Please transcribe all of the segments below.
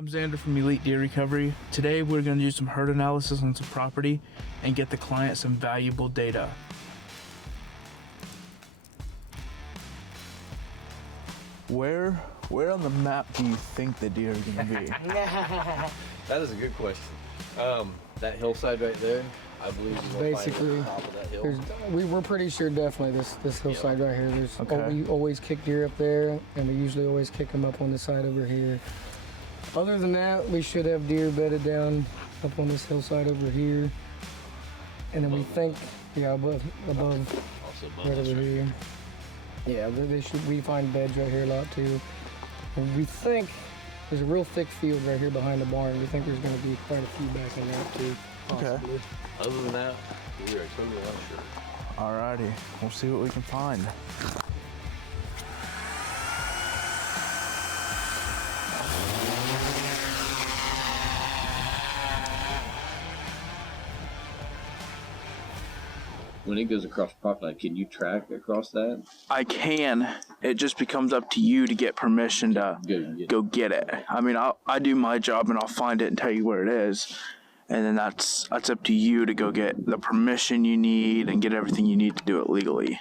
I'm Xander from Elite Deer Recovery. Today we're going to do some herd analysis on some property and get the client some valuable data. Where on the map do you think the deer are going to be? That is a good question. That hillside right there, I believe is basically the top of that hill. We're pretty sure definitely this hillside right here. There's Okay. we always kick deer up there, and we usually always kick them up on the side over here. Other than that, we should have deer bedded down up on this hillside over here, and then we think, yeah, above Also above right this over right here. Yeah, they should. We find beds right here a lot too. And we think there's a real thick field right here behind the barn. We think there's going to be quite a few back in that too. Possibly. Okay. Other than that, we are totally unsure. Alrighty, we'll see what we can find. When it goes across property line, can you track across that? I can. It just becomes up to you to get permission to go get it. I mean, I do my job and I'll find it and tell you where it is. And then that's up to you to go get the permission you need and get everything you need to do it legally.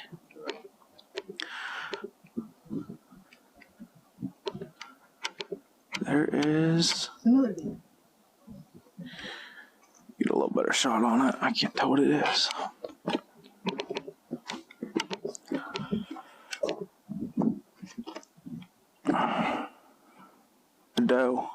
There is. Get a little better shot on it. I can't tell what it is. A doe.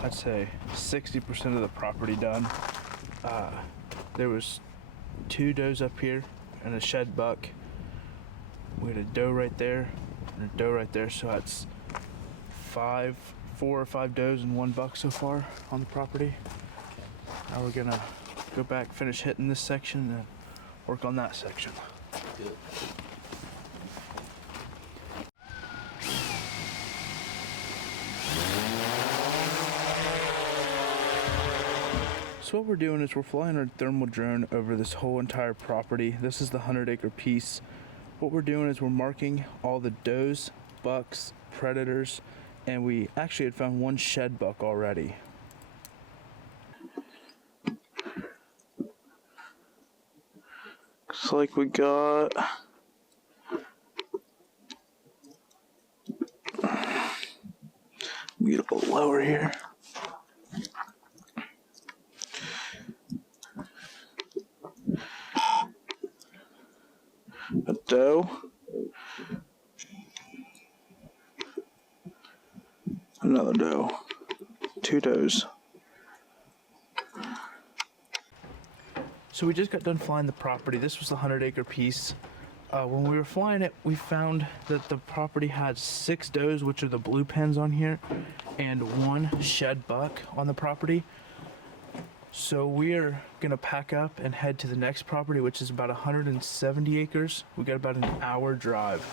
I'd say 60% of the property done. There was 2 does up here and a shed buck. We had a doe right there and a doe right there, so that's 4 or 5 does and 1 buck so far on the property. Now we're gonna go back, finish hitting this section and work on that section. Good. So what we're doing is we're flying our thermal drone over this whole entire property. This is the 100-acre piece. What we're doing is we're marking all the does, bucks, predators, and we actually had found 1 shed buck already. Looks like we got get a little lower here. A doe, another doe, 2 does. So we just got done flying the property. This was the 100-acre piece. When we were flying it, we found that the property had 6 does, which are the blue pens on here, and 1 shed buck on the property. So we're gonna pack up and head to the next property, which is about 170 acres. We got about an hour drive.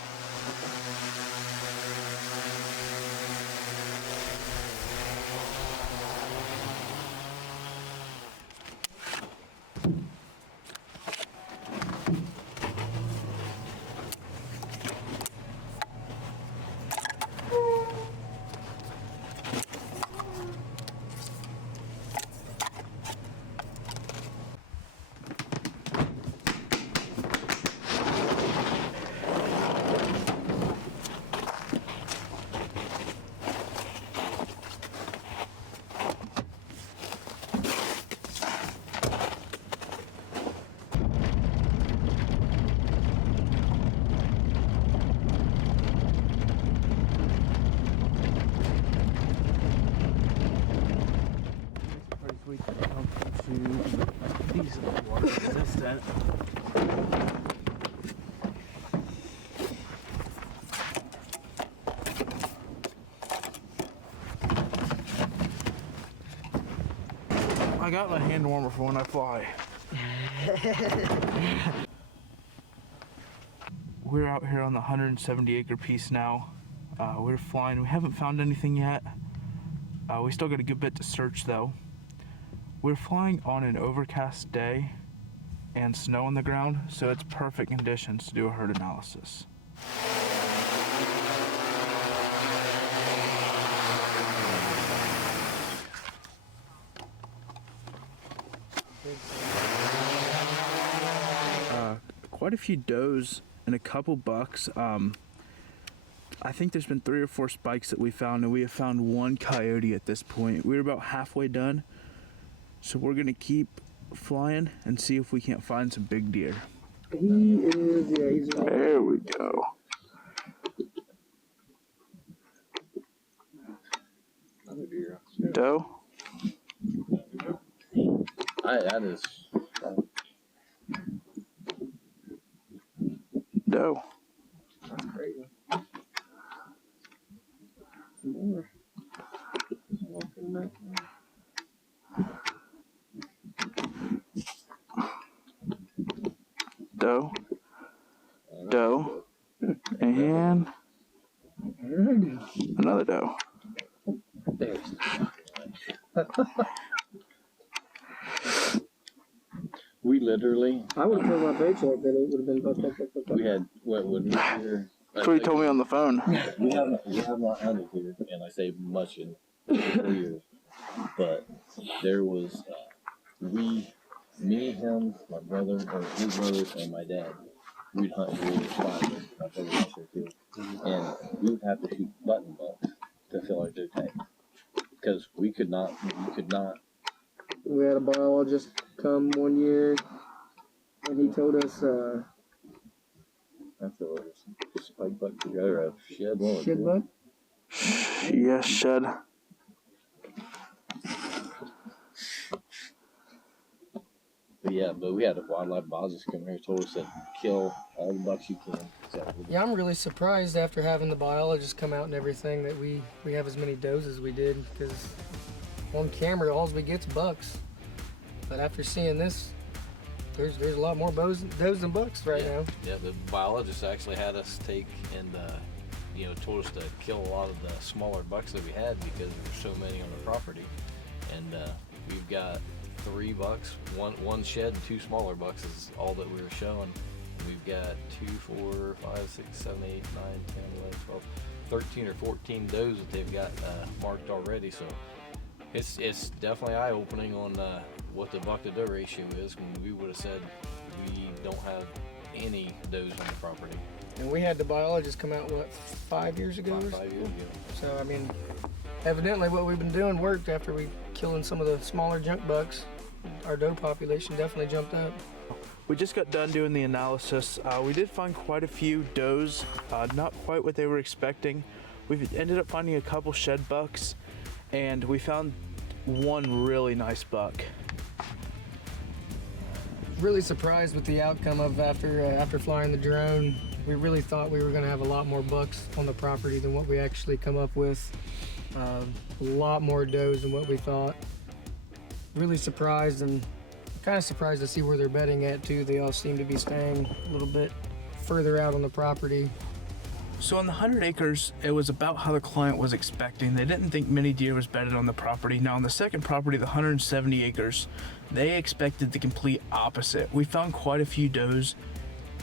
we can come to these water resistant. I got my hand warmer for when I fly. We're out here on the 170 acre piece now. We're flying. We haven't found anything yet. We still got a good bit to search though. We're flying on an overcast day and snow on the ground, so it's perfect conditions to do a herd analysis. Quite a few does and a couple bucks. I think there's been 3 or 4 spikes that we found, and we have found 1 coyote at this point. We're about halfway done, so we're gonna keep flying and see if we can't find some big deer. He is, yeah, he's right. There we go. Another deer. Doe? That is. Doe. That's crazy. Some more. Walking back there. Doe. Doe. And another doe. We literally. I would have told my paycheck that it would have been bucked up. We had what would be here. That's what he told me on the phone. We have not hunted here, and I say much in 4 years. But there was me, him, my brother, or his brothers, and my dad. We'd hunt here with spots. My brother was there too, and we would have to shoot button bucks to fill our deer tags because we could not. We had a biologist come one year, and he told us, That's a spike buck together, a shed one. shed buck? Yes, shed. But we had a wildlife biologist come here, told us that kill all the bucks you can. Yeah, I'm really surprised after having the biologist come out and everything that we have as many does as we did, because on camera all we get's bucks. But after seeing this, there's a lot more does than bucks right now. Yeah, the biologist actually had us take and told us to kill a lot of the smaller bucks that we had because there were so many on the property, and we've got 3 bucks, one shed and 2 smaller bucks is all that we were showing. We've got 2, 4, 5, 6, 7, 8, 9, 10, 11, 12, 13 or 14 does that they've got marked already. So it's definitely eye-opening on what the buck to doe ratio is. When we would have said we don't have any does on the property. And we had the biologist come out, 5 years ago? 5 years ago. So, I mean, evidently what we've been doing worked after we killing some of the smaller junk bucks. Our doe population definitely jumped up. We just got done doing the analysis. We did find quite a few does, not quite what they were expecting. We ended up finding a couple shed bucks, and we found 1 really nice buck. Really surprised with the outcome of after flying the drone. We really thought we were going to have a lot more bucks on the property than what we actually come up with. A lot more does than what we thought. Really surprised, and kind of surprised to see where they're bedding at too. They all seem to be staying a little bit further out on the property. So on the 100 acres, it was about how the client was expecting. They didn't think many deer was bedded on the property. Now on the second property, the 170 acres, they expected the complete opposite. We found quite a few does,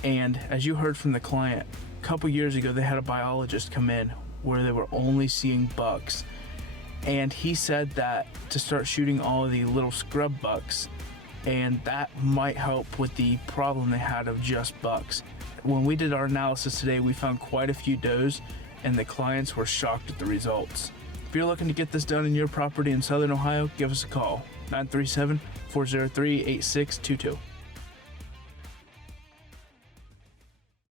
and as you heard from the client, a couple years ago they had a biologist come in where they were only seeing bucks, and he said that to start shooting all of the little scrub bucks, and that might help with the problem they had of just bucks. When we did our analysis today, we found quite a few does, and the clients were shocked at the results. If you're looking to get this done in your property in Southern Ohio, give us a call, 937-403-8622.